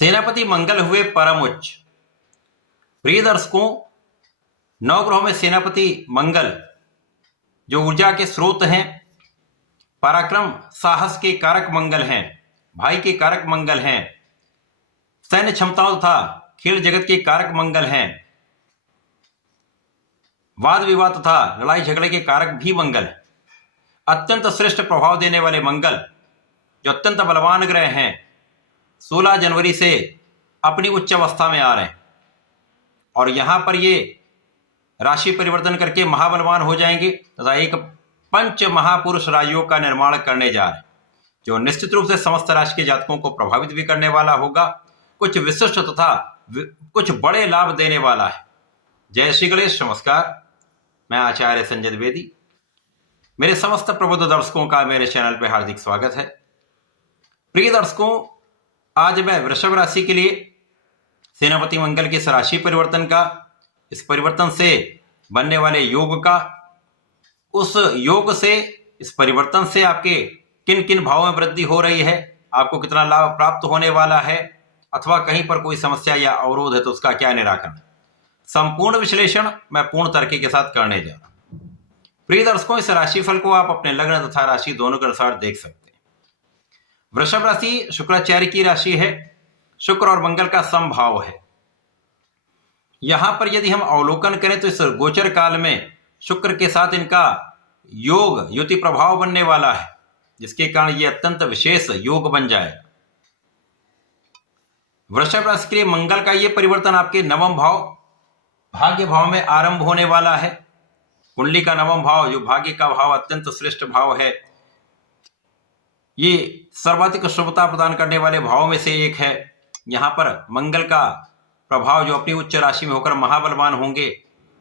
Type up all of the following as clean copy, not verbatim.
सेनापति मंगल हुए परम उच्च। प्रिय दर्शकों, नवग्रहों में सेनापति मंगल जो ऊर्जा के स्रोत हैं, पराक्रम साहस के कारक मंगल हैं, भाई के कारक मंगल हैं, सैन्य क्षमताओं तथा खेल जगत के कारक मंगल हैं, वाद विवाद तथा लड़ाई झगड़े के कारक भी मंगल हैं। अत्यंत श्रेष्ठ प्रभाव देने वाले मंगल जो अत्यंत बलवान ग्रह हैं 16 जनवरी से अपनी उच्च अवस्था में आ रहे हैं और यहां पर ये राशि परिवर्तन करके महाबलवान हो जाएंगे तथा एक पंच महापुरुष राजयोग का निर्माण करने जा रहे हैं जो निश्चित रूप से समस्त राशि के जातकों को प्रभावित भी करने वाला होगा, कुछ विशिष्ट तथा कुछ बड़े लाभ देने वाला है। जय श्री गणेश। नमस्कार, मैं आचार्य संजय द्विवेदी। मेरे समस्त प्रबुद्ध दर्शकों का मेरे चैनल पर हार्दिक स्वागत है। प्रिय दर्शकों, आज मैं वृषभ राशि के लिए सेनापति मंगल के इस राशि परिवर्तन का, इस परिवर्तन से बनने वाले योग का, उस योग से, इस परिवर्तन से आपके किन किन भावों में वृद्धि हो रही है, आपको कितना लाभ प्राप्त होने वाला है, अथवा कहीं पर कोई समस्या या अवरोध है तो उसका क्या निराकरण, संपूर्ण विश्लेषण मैं पूर्ण तरीके के साथ करने जा रहा हूं। प्रिय दर्शकों, इस राशिफल को आप अपने लग्न तथा राशि दोनों के अनुसार देख सकते हैं। वृषभ राशि शुक्राचार्य की राशि है, शुक्र और मंगल का समभाव है। यहां पर यदि हम अवलोकन करें तो इस गोचर काल में शुक्र के साथ इनका योग युति प्रभाव बनने वाला है, जिसके कारण यह अत्यंत विशेष योग बन जाएगा। वृषभ राशि के लिए मंगल का यह परिवर्तन आपके नवम भाव भाग्य भाव में आरंभ होने वाला है। कुंडली का नवम भाव जो भाग्य का भाव अत्यंत श्रेष्ठ भाव है, ये सर्वाधिक शुभता प्रदान करने वाले भावों में से एक है। यहां पर मंगल का प्रभाव जो अपनी उच्च राशि में होकर महाबलवान होंगे,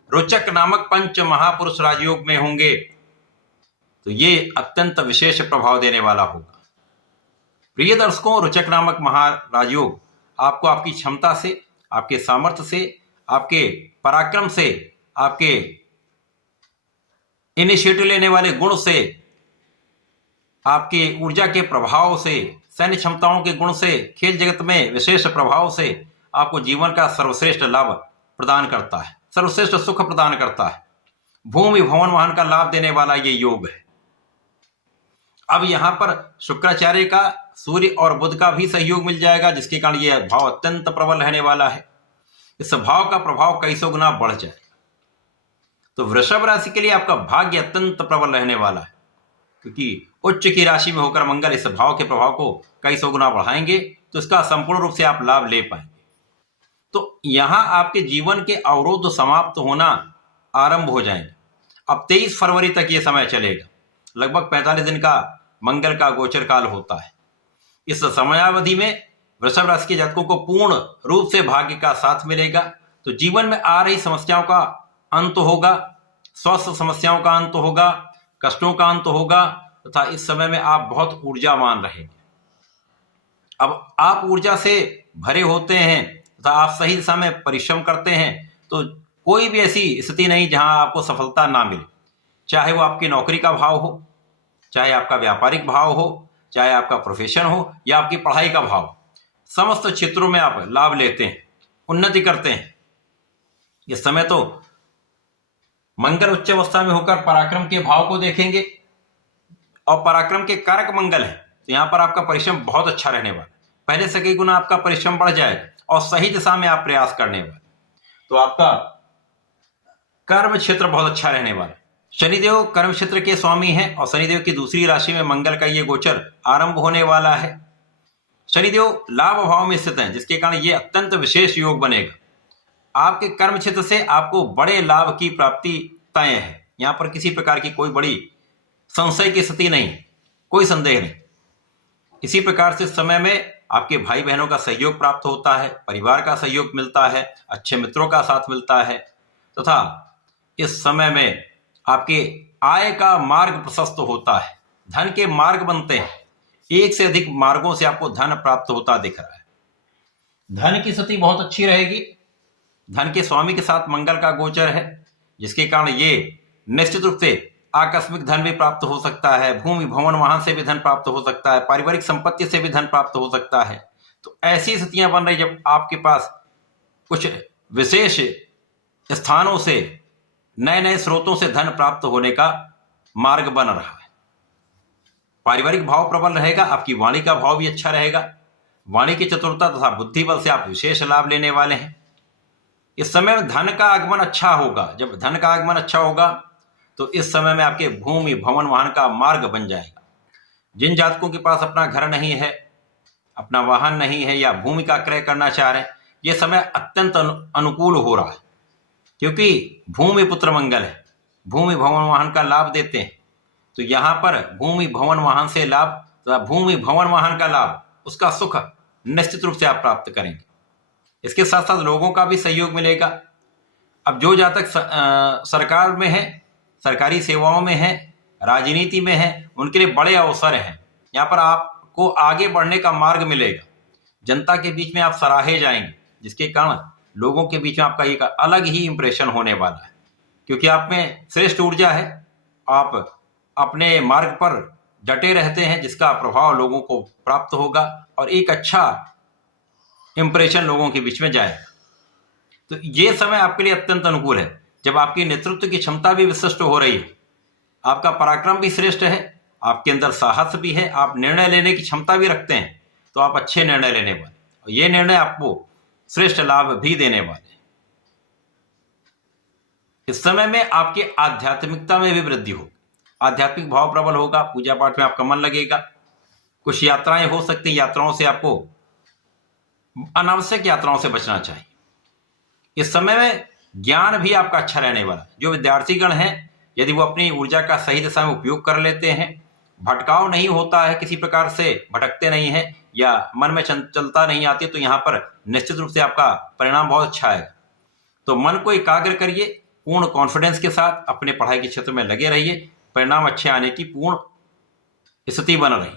रोचक नामक पंच महापुरुष राजयोग में होंगे, तो ये अत्यंत विशेष प्रभाव देने वाला होगा। प्रिय दर्शकों, रोचक नामक महाराजयोग आपको आपकी क्षमता से, आपके सामर्थ्य से, आपके पराक्रम से, आपके इनिशिएटिव लेने वाले गुण से, आपके ऊर्जा के प्रभाव से, सैन्य क्षमताओं के गुण से, खेल जगत में विशेष प्रभाव से आपको जीवन का सर्वश्रेष्ठ लाभ प्रदान करता है, सर्वश्रेष्ठ सुख प्रदान करता है। भूमि भवन वाहन का लाभ देने वाला ये योग है। अब यहां पर शुक्राचार्य का, सूर्य और बुध का भी सहयोग मिल जाएगा, जिसके कारण यह भाव अत्यंत प्रबल रहने वाला है। इस भाव का प्रभाव कई सौ गुना बढ़ जाए तो वृषभ राशि के लिए आपका भाग्य अत्यंत प्रबल रहने वाला है, क्योंकि उच्च की राशि में होकर मंगल इस भाव के प्रभाव को कई सौ गुना बढ़ाएंगे, तो इसका संपूर्ण रूप से आप लाभ ले पाएंगे। तो यहां आपके जीवन के अवरोध समाप्त होना आरंभ हो जाएंगे। अब 23 फरवरी तक यह समय चलेगा, लगभग 45 दिन का मंगल का गोचर काल होता है। इस समयावधि में वृषभ राशि के जातकों को पूर्ण रूप से भाग्य का साथ मिलेगा, तो जीवन में आ रही समस्याओं का अंत होगा, स्वास्थ्य समस्याओं का अंत होगा, कष्टों का अंत होगा, तथा इस समय में आप बहुत ऊर्जावान रहेंगे। अब आप ऊर्जा से भरे होते हैं तथा आप सही दिशा में परिश्रम करते हैं, तो कोई भी ऐसी स्थिति नहीं जहां आपको सफलता ना मिले, चाहे वो आपकी नौकरी का भाव हो, चाहे आपका व्यापारिक भाव हो, चाहे आपका प्रोफेशन हो या आपकी पढ़ाई का भाव, समस्त क्षेत्रों में आप लाभ लेते हैं, उन्नति करते हैं। इस समय तो मंगल उच्च अवस्था में होकर पराक्रम के भाव को देखेंगे और पराक्रम के कारक मंगल है, तो यहां पर आपका परिश्रम बहुत अच्छा रहने वाला है। पहले से कई गुना आपका परिश्रम बढ़ जाए और सही दिशा में आप प्रयास करने वाले, तो आपका कर्म क्षेत्र बहुत अच्छा रहने वाला है। शनिदेव कर्म क्षेत्र के स्वामी हैं और शनिदेव की दूसरी राशि में मंगल का ये गोचर आरंभ होने वाला है। शनिदेव लाभ भाव में स्थित हैं, जिसके कारण ये अत्यंत विशेष योग बनेगा। आपके कर्म क्षेत्र से आपको बड़े लाभ की प्राप्ति तय है। यहां पर किसी प्रकार की कोई बड़ी संशय की स्थिति नहीं, कोई संदेह नहीं। इसी प्रकार से इस समय में आपके भाई बहनों का सहयोग प्राप्त होता है, परिवार का सहयोग मिलता है, अच्छे मित्रों का साथ मिलता है, तथा इस समय में आपके आय का मार्ग प्रशस्त होता है, धन के मार्ग बनते हैं। एक से अधिक मार्गों से आपको धन प्राप्त होता दिख रहा है। धन की स्थिति बहुत अच्छी रहेगी। धन के स्वामी के साथ मंगल का गोचर है, जिसके कारण ये निश्चित रूप से आकस्मिक धन भी प्राप्त हो सकता है, भूमि भवन वाहन से भी धन प्राप्त हो सकता है, पारिवारिक संपत्ति से भी धन प्राप्त हो सकता है, तो ऐसी स्थितियां बन रही जब आपके पास कुछ विशेष स्थानों से नए नए स्रोतों से धन प्राप्त होने का मार्ग बन रहा है। पारिवारिक भाव प्रबल रहेगा, आपकी वाणी का भाव भी अच्छा रहेगा। वाणी की चतुरता तथा बुद्धि बल से आप विशेष लाभ लेने वाले हैं। इस समय में धन का आगमन अच्छा होगा। जब धन का आगमन अच्छा होगा तो इस समय में आपके भूमि भवन वाहन का मार्ग बन जाएगा। जिन जातकों के पास अपना घर नहीं है, अपना वाहन नहीं है या भूमि का क्रय करना चाह रहे हैं, यह समय अत्यंत अनुकूल हो रहा है, क्योंकि भूमि पुत्र मंगल है, भूमि भवन वाहन का लाभ देते हैं। तो यहाँ पर भूमि भवन वाहन से लाभ, तो भूमि भवन वाहन का लाभ, उसका सुख निश्चित रूप से आप प्राप्त करेंगे। इसके साथ साथ लोगों का भी सहयोग मिलेगा। अब जो जातक सरकार में है, सरकारी सेवाओं में है, राजनीति में है, उनके लिए बड़े अवसर हैं। यहाँ पर आपको आगे बढ़ने का मार्ग मिलेगा। जनता के बीच में आप सराहे जाएंगे, जिसके कारण लोगों के बीच में आपका एक अलग ही इंप्रेशन होने वाला है, क्योंकि आप में श्रेष्ठ ऊर्जा है। आप अपने मार्ग पर डटे रहते हैं, जिसका प्रभाव लोगों को प्राप्त होगा और एक अच्छा इंप्रेशन लोगों के बीच में जाएगा। तो ये समय आपके लिए अत्यंत अनुकूल है, जब आपकी नेतृत्व की क्षमता भी विशिष्ट हो रही है, आपका पराक्रम भी श्रेष्ठ है, आपके अंदर साहस भी है, आप निर्णय लेने की क्षमता भी रखते हैं। तो आप अच्छे निर्णय लेने वाले, और ये निर्णय आपको श्रेष्ठ लाभ भी देने वाले। इस समय में आपकी आध्यात्मिकता में भी वृद्धि होगी, आध्यात्मिक भाव प्रबल होगा, पूजा पाठ में आपका मन लगेगा। कुछ यात्राएं हो सकती हैं, यात्राओं से आपको, अनावश्यक यात्राओं से बचना चाहिए। इस समय में ज्ञान भी आपका अच्छा रहने वाला। जो विद्यार्थीगण हैं, यदि वो अपनी ऊर्जा का सही दिशा में उपयोग कर लेते हैं, भटकाव नहीं होता है, किसी प्रकार से भटकते नहीं है या मन में चंचलता नहीं आती, तो यहाँ पर निश्चित रूप से आपका परिणाम बहुत अच्छा है। तो मन को एकाग्र करिए, पूर्ण कॉन्फिडेंस के साथ अपने पढ़ाई के क्षेत्र में लगे रहिए, परिणाम अच्छे आने की पूर्ण स्थिति बन रही।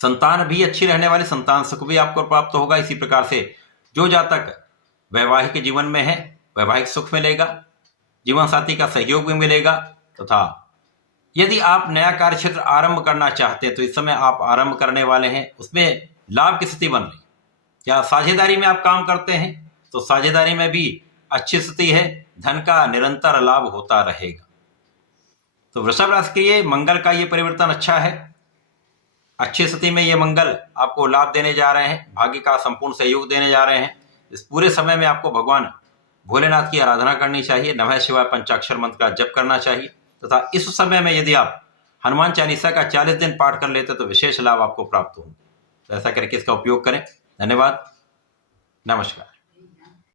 संतान भी अच्छी रहने वाली, संतान सुख भी आपको प्राप्त होगा। इसी प्रकार से जो जातक वैवाहिक जीवन में है, वैवाहिक सुख मिलेगा, जीवन साथी का सहयोग भी मिलेगा। तथा यदि आप नया कार्य क्षेत्र आरंभ करना चाहते हैं तो इस समय आप आरंभ करने वाले हैं, उसमें लाभ की स्थिति बन रही। क्या साझेदारी में आप काम करते हैं तो साझेदारी में भी अच्छी स्थिति है, धन का निरंतर लाभ होता रहेगा। तो वृषभ राशि के लिए मंगल का ये परिवर्तन अच्छा है, अच्छी स्थिति में ये मंगल आपको लाभ देने जा रहे हैं, भाग्य का संपूर्ण सहयोग देने जा रहे हैं। इस पूरे समय में आपको भगवान भोलेनाथ की आराधना करनी चाहिए, नमः शिवाय पंचाक्षर मंत्र का जप करना चाहिए। तथा इस समय में यदि आप हनुमान चालीसा का 40 दिन पाठ कर लेते तो विशेष लाभ आपको प्राप्त होंगे। तो ऐसा करके इसका उपयोग करें। धन्यवाद, नमस्कार।